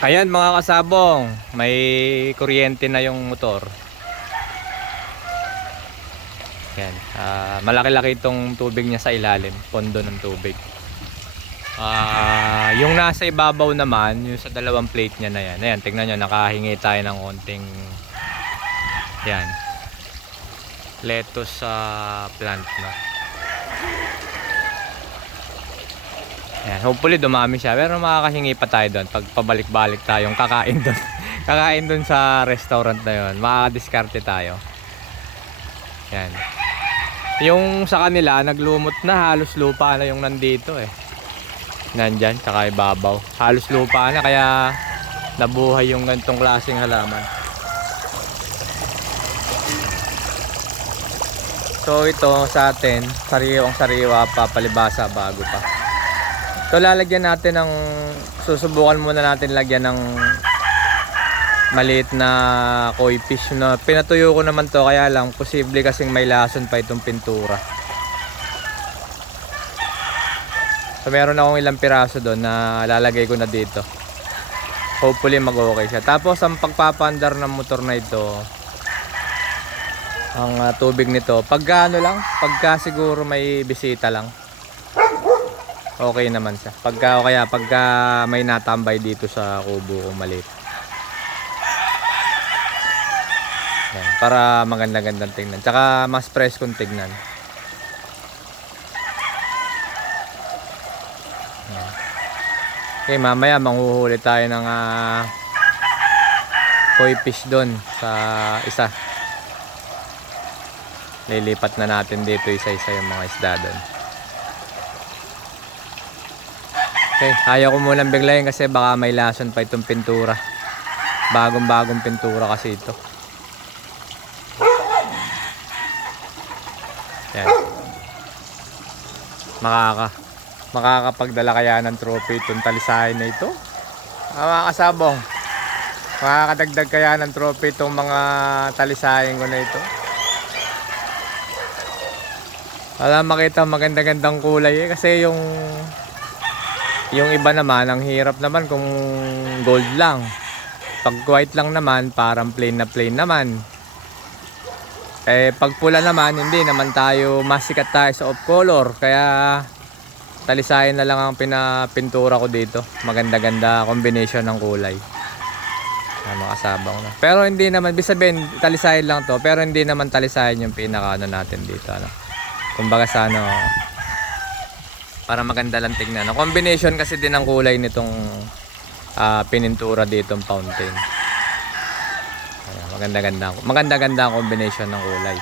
Ayan mga kasabong, may kuryente na yung motor. Yan, malaki-laki itong tubig niya sa ilalim, pondo ng tubig. Yung nasa ibabaw naman, yung sa dalawang plate niya na yan. Ayan, tignan nyo, nakahingi tayo ng konting yan, lettuce sa plant na. Ayan, hopefully dumami siya, pero makakahingi pa tayo doon pag pabalik-balik tayong kakain doon. Kakain doon sa restaurant na yun, makakadiskarte tayo. Yan. Yung sa kanila, naglumot na, halos lupa na yung nandito eh. Nandyan, tsaka ibabaw. Halos lupa na, kaya nabuhay yung ganitong klaseng halaman. So ito sa atin, sariwang-sariwa pa, palibasa bago pa. So lalagyan natin ng, susubukan muna natin lagyan ng maliit na koi fish na pinatuyo ko naman to, kaya lang posible kasing may lason pa itong pintura. So meron akong ilang piraso doon na lalagay ko na dito. Hopefully mag-okay siya. Tapos ang pagpapaandar ng motor na ito, ang tubig nito, pagka ano lang, pagka siguro may bisita lang, okay naman siya. Pagka may natambay dito sa kubo kong maliit. Yan, para maganda-gandang tingnan. Tsaka mas fresh kung tignan. Yan. Okay, mamaya manghuhuli tayo ng koi fish doon sa isa. Lilipat na natin dito isa-isa yung mga isda doon. Okay, ayaw ko munang biglayin kasi baka may lason pa itong pintura. Bagong-bagong pintura kasi ito. Yan. Makakapagdala kaya ng trophy itong talisahin na ito. Mga kasabong, makakadagdag kaya ng trophy itong mga talisahin ko na ito. Wala makita maganda-gandang kulay eh, kasi yung iba naman, ang hirap naman kung gold lang. Pag white lang naman, parang plain na plain naman. Eh pag pula naman, hindi naman tayo masikat tayo sa off color. Kaya talisayin na lang ang pinapintura ko dito. Maganda-ganda combination ng kulay. Makasabang na. Pero hindi naman, bisabihin talisayin lang to. Pero hindi naman talisayin yung pinaka ano natin dito. Kumbaga sa para maganda lang tingnan. Ang combination kasi din ng kulay nitong pinintura ditong fountain. Maganda-ganda ang combination ng kulay.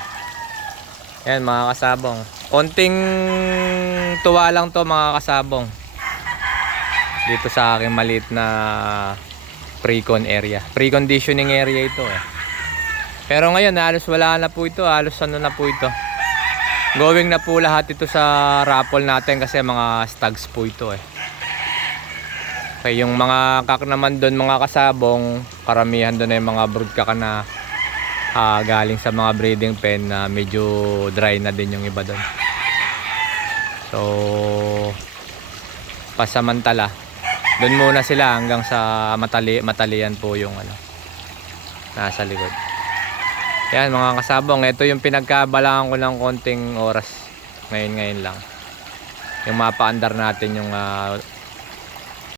Ayan mga kasabong. Konting tuwa lang to mga kasabong. Dito sa aking maliit na pre-conditioning area ito eh. Pero ngayon halos wala na po ito. Halos ano na po ito. Going na po lahat ito sa raffle natin kasi mga stags po ito eh. Okay, yung mga kak naman doon mga kasabong, karamihan doon ay mga brood kak na galing sa mga breeding pen na medyo dry na din yung iba doon. So pasamantala doon muna sila hanggang sa matalian po yung nasa likod. Yan mga kasabong, ito yung pinagkabalaan ko ng konting oras ngayon lang. Yung mapaandar natin yung